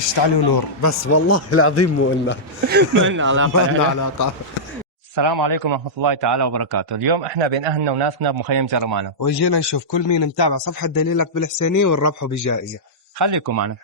شيشة علي ونور بس، والله العظيم مو إلنا ما لنا علاقة ما لنا علاقة. السلام عليكم ورحمة الله تعالى وبركاته. اليوم احنا بين اهلنا وناسنا بمخيم جرمانة، وجينا نشوف كل مين متابع صفحة دليلك بالحسينية ونربحه بجائزة. خليكم معنا.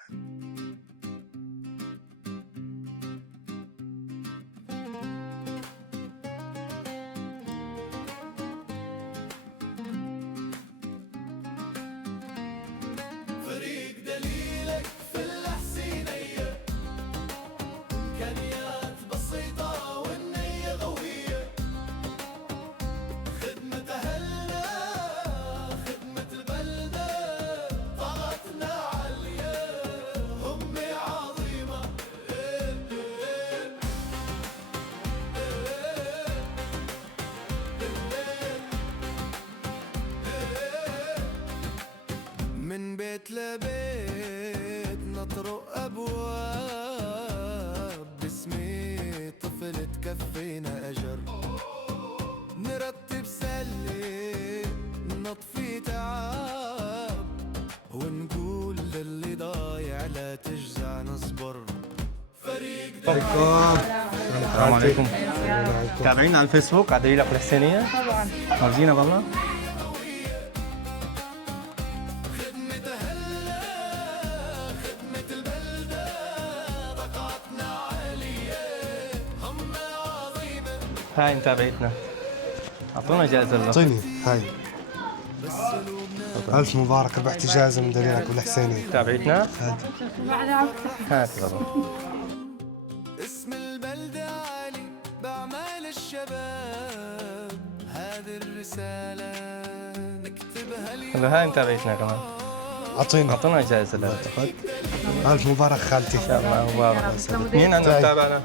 فريق دليلك في الحسينية، إمكانيات بسيطة والنية قوية، خدمة أهلنا خدمة البلدة، طاقتنا عالية همة عظيمة. من بيت لبيت نطرق أبواب، باسمي طفل تكفينا أجر، نرتب سلة نطفي تعب، ونقول للي ضايع لا تجزع نصبر. فريق السلام عليكم. تابعينا على الفيسبوك على دليلك بالحسينية. طبعا مرزينا والله. هاي متابعتنا، اعطونا جائزة لله. أعطيني هاي. ألف مبارك، ربحت جائزة من دليلك بالحسينية. متابعتنا هات والله. اسم البلدة عالي بأعمال الشباب، هذه الرسالة نكتبها اليوم. هاي متابعتنا كمان، أعطينا اعطونا جائزة لله. ألف مبارك خالتي. ان شاء الله مبارك. مين عندنا متابعنا؟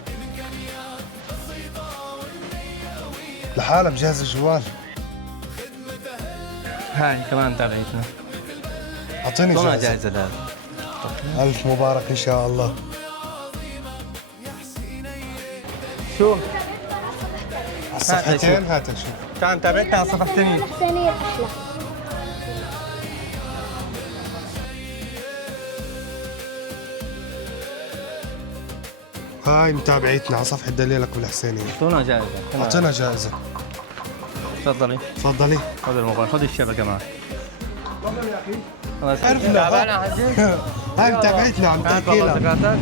لحالة بجهز الجوال. هاي كمان متابعتنا، أعطيني اعطونا جائزة. جائزة لله. ألف مبارك إن شاء الله. شو؟ على الصفحتين هات شوف. تعال متابعتنا على صفحتين. الحسينية أحلى. هاي متابعيتنا على صفحة دليلك بالحسينية. اعطونا جائزة. أعطينا جائزة. تفضلي. تفضلي. خذ الموبايل، خذ الشبكة معك. خلاص عرفنا. تابعنا حجي. هاي متابعيتنا عم هات تحكي والله لك. زكاتك.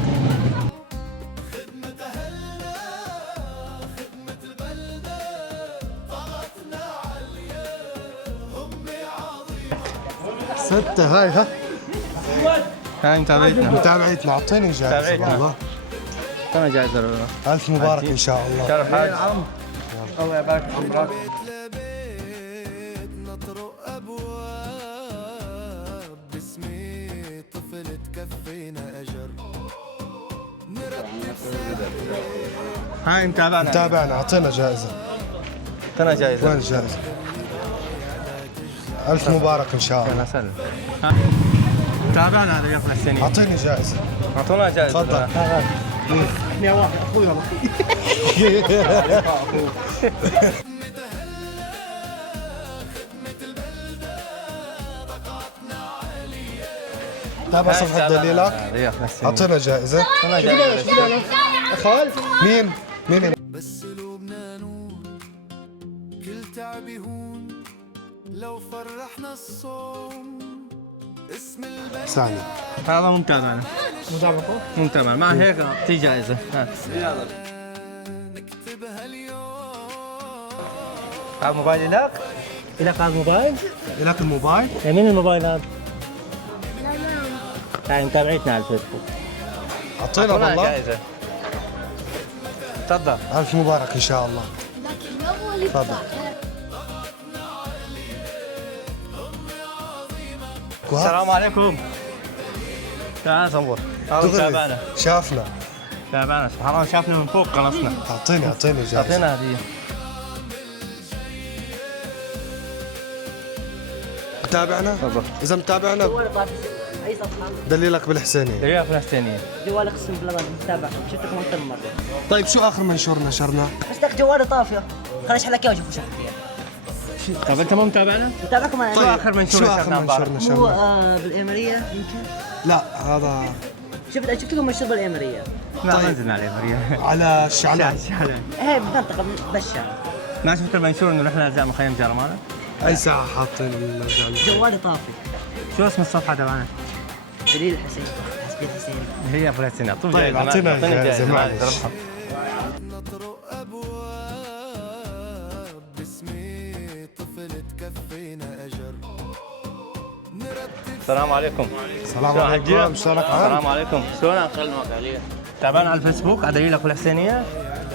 ستة هاي ها. هاي متابعتنا. متابعيتنا أعطيني جائزة متابعيتنا. والله. اعطونا جائزة لله. ألف مبارك إن شاء الله. شرف حاج. الله يبارك في عمرك. بيت لبيت نطرق أبواب، باسمي طفل تكفينا أجر، نرتب سلة. هاي متابعنا. متابعنا أعطينا جائزة. اعطونا جائزة. وين الجائزة؟ ألف مبارك إن شاء اهلا الله. وسهلا. تابعنا على رياض الحسينية. أعطيني جائزة. اعطونا جائزة. تفضل. يا واحد اخوي والله. تابع صفحة دليلك. رياض الحسينية. أعطينا جائزة. اعطونا جائزة. مين؟ مين؟ بس قلوبنا نور، كل تعب يهون لو فرحنا الصوم. اسم البلد ثانية. هذا مو متابعنا. مو متابع. مع هيك اعطيه جائزة. هات. نكتبها اليوم. هذا موبايلي لك؟ لك هذا الموبايل؟ لك الموبايل؟ مين الموبايل هذا؟ هاي متابعتنا على الفيسبوك. أعطينا والله. جائزة. تفضل. ألف مبارك إن شاء الله. تفضل. السلام عليكم. تعال صور. هذا دغري. تابعنا. شافنا. تابعنا سبحان الله، شافنا من فوق خلصنا. أعطيني جائزة. اعطينا هدية. متابعنا؟ تفضل. إذا متابعنا اي صفحه دليلك بالحسينية. رياض الحسينية. جوالك قسم بالله ما متابع، شفتك اكثر من مره طيب شو آخر منشور نشرناه؟ بس لك جوالي طافيه، خليني اشحن لك اياه وشوف شو طب انت مو متابعنا؟ متابعكم انا. آخر منشور شو نشرناه آخر امبارح؟ منشور مو نشرناه؟ بالاماريه يمكن. لا هذا شفت لكم الشرطة الإمارية. لا ما نزلنا عليه مريم. على الشعلان. هي بمنطقة بالشارع. ما شفت المنشور انه رحنا زي مخيم جرمانة؟ اي ساعة حاطين الجامعة؟ جوالي طافي. شو اسم الصفحة تبعنا؟ دليل الحسين. حسبي الحسين. هي ابو الحسين. اعطوه طيب، جايزة. أعطينا جايزة، معلش. تربحوا. نطرق أبواب باسمي طفل تكفينا أجر نرتب. السلام عليكم. السلام عليكم. شلونك عم؟ السلام عليكم. شلونك؟ كلمك عليه. تعبان على الفيسبوك على دليلك والحسينية؟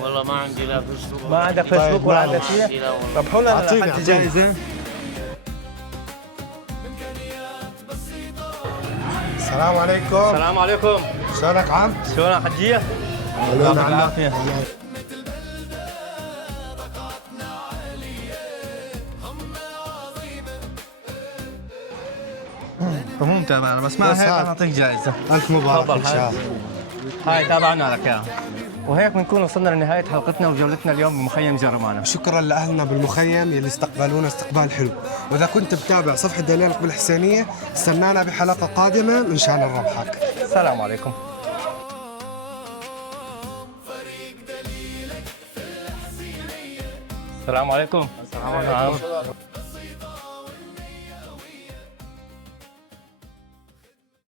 والله ما عندي لا فيسبوك. ما عندك فيسبوك ولا عندك ما عندي شيء؟ لا والله. ربحوا لنا أعطيني، لحد أعطيني. جائزة. السلام عليكم. السلام عليكم. شلونك عم؟ شلونك حجية؟ أهلاً. يعطيك العافية. فمو متابعنا بس ما بس هيك هات. نعطيك جائزة. ألف مبارك تفضل إن شاء هاي. الله. هاي تابعنا لك اياها. وهيك بنكون وصلنا لنهاية حلقتنا وجولتنا اليوم بمخيم جرمانة. شكرا لأهلنا بالمخيم يلي استقبلونا استقبال حلو، وإذا كنت متابع صفحة دليلك بالحسينية استنانا بحلقة قادمة من شان نربحك. السلام عليكم. السلام عليكم. السلام عليكم.